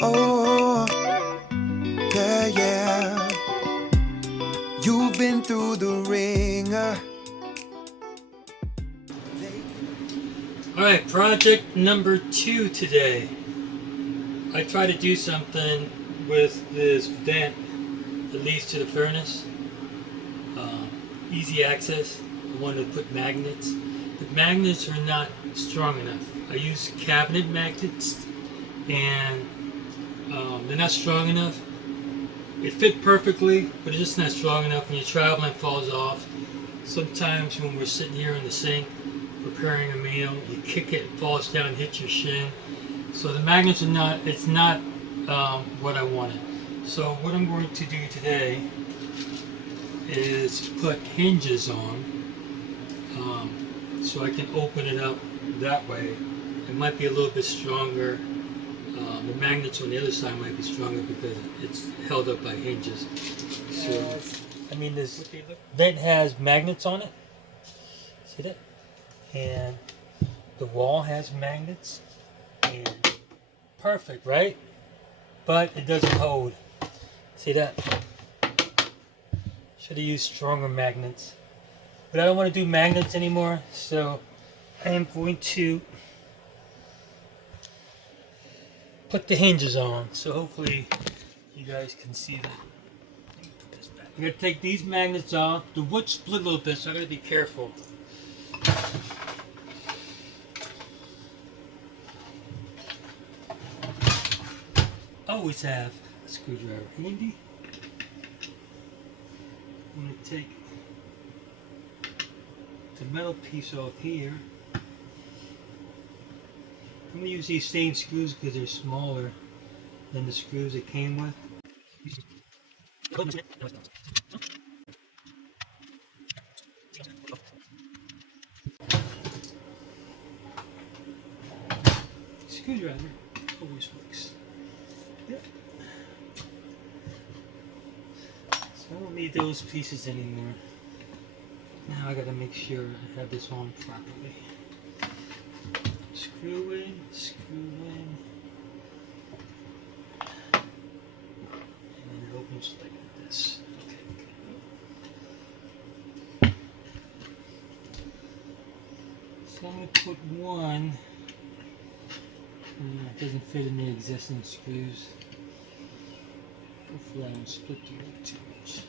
Oh, yeah, yeah. You've been through the ringer. Alright, project number 2 today. I try to do something with this vent that leads to the furnace. Easy access. I wanted to put magnets. But magnets are not strong enough. I use cabinet magnets and they're not strong enough. It fit perfectly, but it's just not strong enough. When you travel and it falls off. Sometimes when we're sitting here in the sink preparing a meal, you kick it, it falls down, hits your shin. So the magnets are not, it's not what I wanted. So what I'm going to do today is put hinges on so I can open it up that way. It might be a little bit stronger. The magnets on the other side might be stronger because it's held up by hinges. So, I mean, this vent has magnets on it. See that? And the wall has magnets. And perfect, right? But it doesn't hold. See that? Should have used stronger magnets. But I don't want to do magnets anymore, so I am going to put the hinges on. So hopefully you guys can see that. I'm going to take these magnets off. The wood split a little bit, so I got to be careful. Always have a screwdriver handy. I'm going to take the metal piece off here. I'm going to use these same screws because they're smaller than the screws it came with. Screwdriver always works. Yep. So I don't need those pieces anymore. Now I gotta make sure I have this on properly. Screw in, and then it opens like this. Okay, so I'm gonna put one. It doesn't fit in the existing screws. Hopefully I don't split the wood too much.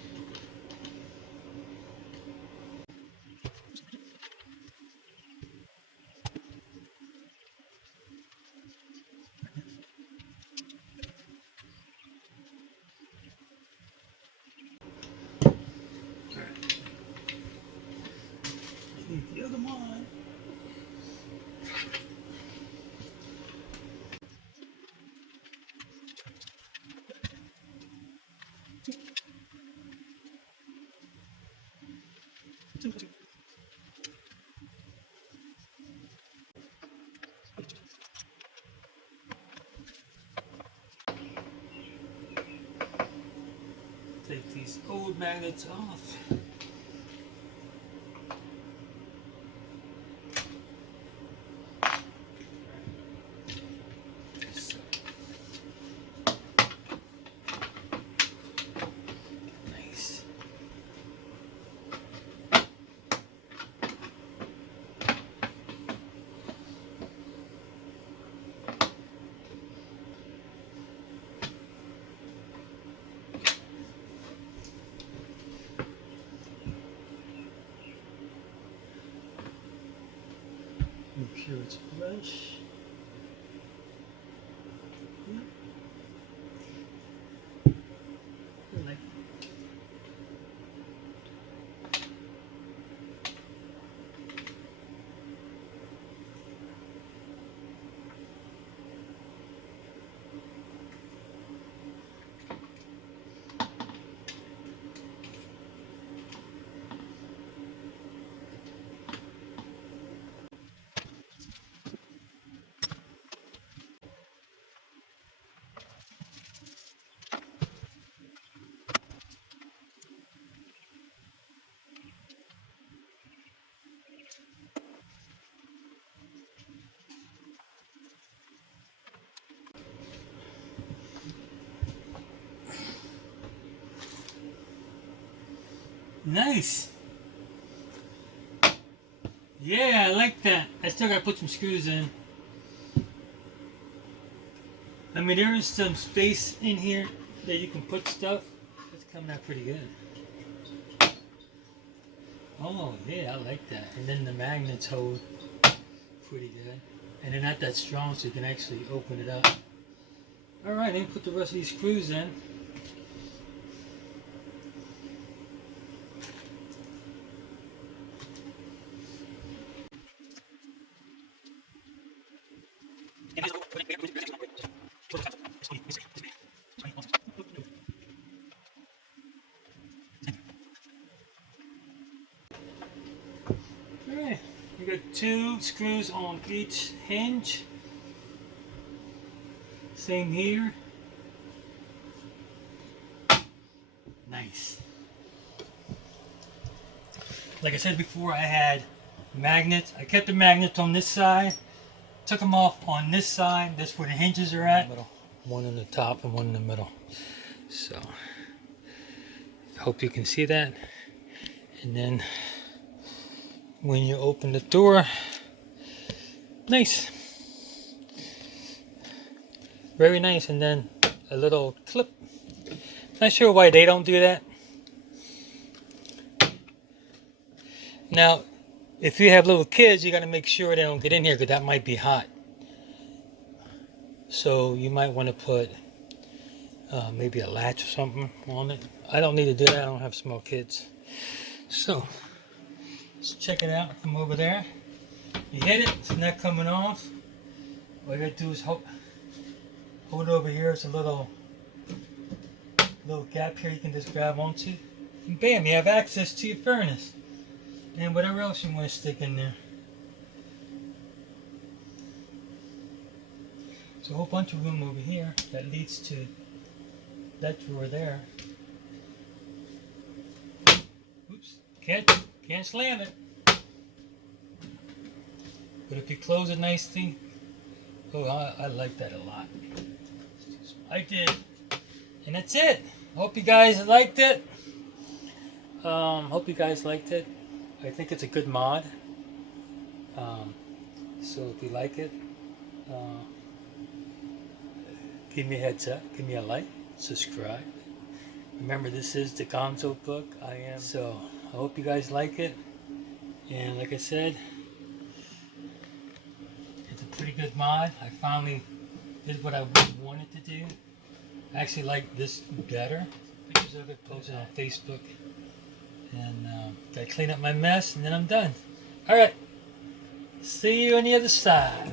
The other one. Take these old magnets off. Nice. Make sure it's flush. Yep. Like Nice. Yeah, I like that. I still gotta put some screws in. I mean, there is some space in here that you can put stuff. It's coming out pretty good. Oh, yeah, I like that. And then the magnets hold pretty good. And they're not that strong, so you can actually open it up. Alright, then put the rest of these screws in. Alright, we got 2 screws on each hinge. Same here. Nice. Like I said before, I had magnets. I kept the magnets on this side. Took them off on this side. That's where the hinges are at. One in the top and one in the middle. So, hope you can see that. And then, when you open the door, nice. Very nice. And then a little clip. Not sure why they don't do that. Now, if you have little kids, you got to make sure they don't get in here because that might be hot. So you might want to put maybe a latch or something on it. I don't need to do that. I don't have small kids. So let's check it out from over there. You hit it. It's not coming off. All you got to do is hold it over here. It's a little gap here you can just grab onto. And bam, you have access to your furnace. And whatever else you want to stick in there. So a whole bunch of room over here that leads to that drawer there. Oops, can't slam it. But if you close it nicely, oh, I like that a lot. I did. And that's it. Hope you guys liked it. I think it's a good mod. So if you like it, give me a heads up, give me a like, subscribe. Remember, this is the Gonzo book. So I hope you guys like it. And like I said, it's a pretty good mod. I finally did what I wanted to do. I actually like this better. Pictures of it posted on Facebook. And gotta clean up my mess and then I'm done. Alright. See you on the other side.